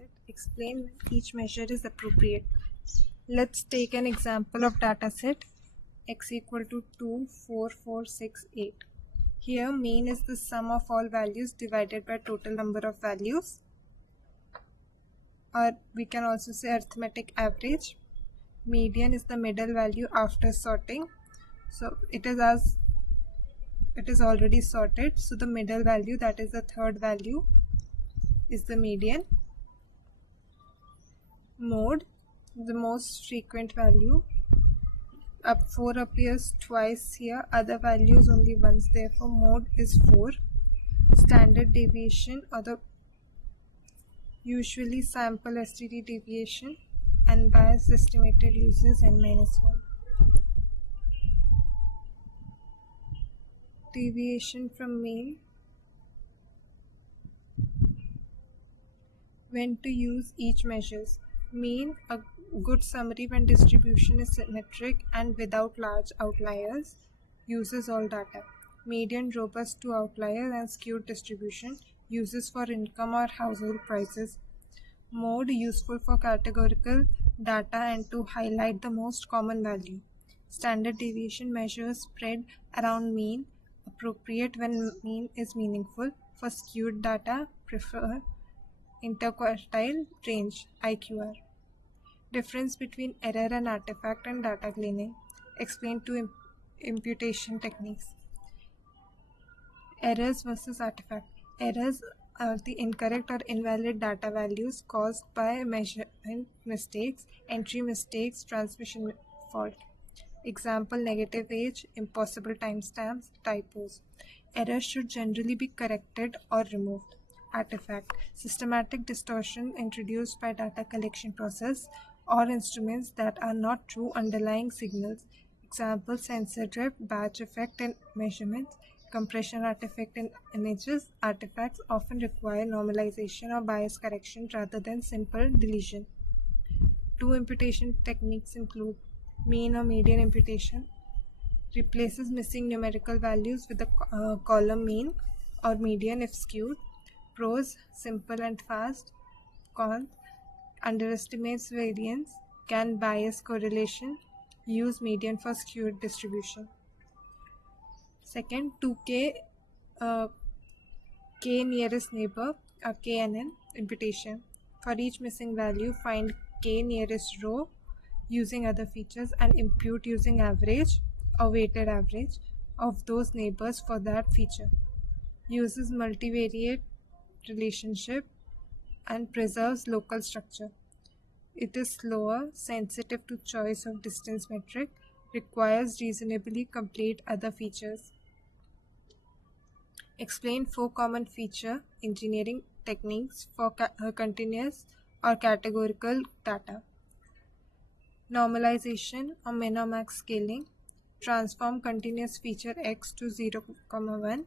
dataset. Explain when each measure is appropriate. Let's take an example of dataset x equal to 2, 4, 4, 6, 8. Here mean is the sum of all values divided by total number of values, or we can also say arithmetic average. Median is the middle value after sorting. So it is already sorted, so the middle value, that is the third value, is the median. Mode, the most frequent value. 4 appears twice here, other values only once, therefore mode is 4. Standard deviation, or the usually sample STD deviation, and bias estimated uses n-1. Deviation from mean. When to use each measures. Mean, a good summary when distribution is symmetric and without large outliers. Uses all data. Median, robust to outliers and skewed distribution. Uses for income or household prices. Mode, useful for categorical data and to highlight the most common value. Standard deviation measures spread around mean, appropriate when mean is meaningful. For skewed data, prefer interquartile range, IQR. Difference between error and artifact and data cleaning. Explain two imputation techniques. Errors versus artifact. Errors are the incorrect or invalid data values caused by measurement mistakes, entry mistakes, transmission fault. Example, negative age, impossible timestamps, typos. Errors should generally be corrected or removed. Artifact, systematic distortion introduced by data collection process or instruments that are not true underlying signals. Example, sensor drift, batch effect in measurements, compression artifact in images. Artifacts often require normalization or bias correction rather than simple deletion. Two imputation techniques include mean or median imputation. Replaces missing numerical values with a column mean or median if skewed. Pros, simple and fast. Cons, underestimates variance, can bias correlation. Use median for skewed distribution. Second, 2K, K nearest neighbor, KNN imputation. For each missing value, find K nearest row using other features and impute using average or weighted average of those neighbors for that feature. Uses multivariate relationship and preserves local structure. It is slower, sensitive to choice of distance metric, requires reasonably complete other features. Explain 4 common feature engineering techniques for continuous or categorical data. Normalization or min or max scaling. Transform continuous feature x to 0, 1.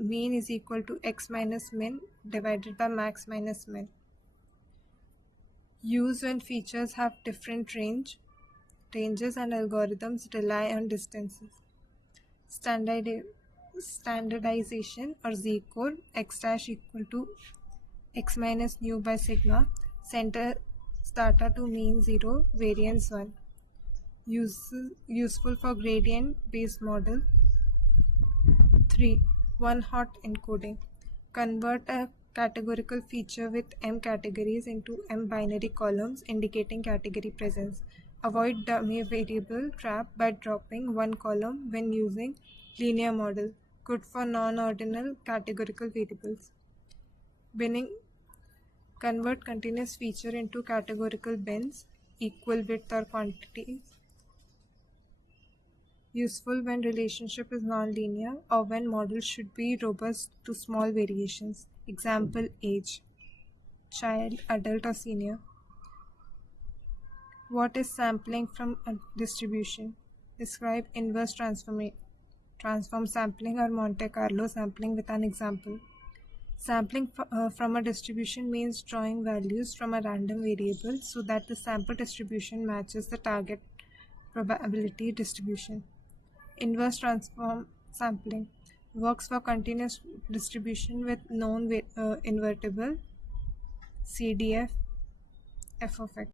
Mean is equal to x minus min divided by max minus min. Use when features have different ranges and algorithms rely on distances. Standardization or Z-code, x dash equal to x minus nu by sigma. Center data to mean 0, variance 1. Useful for gradient based model. 3. One-hot encoding. Convert a categorical feature with m categories into m binary columns indicating category presence. Avoid dummy variable trap by dropping one column when using linear model. Good for non-ordinal categorical variables. Binning. Convert continuous feature into categorical bins, equal width or quantities. Useful when relationship is non-linear or when model should be robust to small variations. Example, age, child, adult or senior. What is sampling from a distribution? Describe inverse transform sampling or Monte Carlo sampling with an example. Sampling from a distribution means drawing values from a random variable so that the sample distribution matches the target probability distribution. Inverse transform sampling works for continuous distribution with known invertible CDF f of x.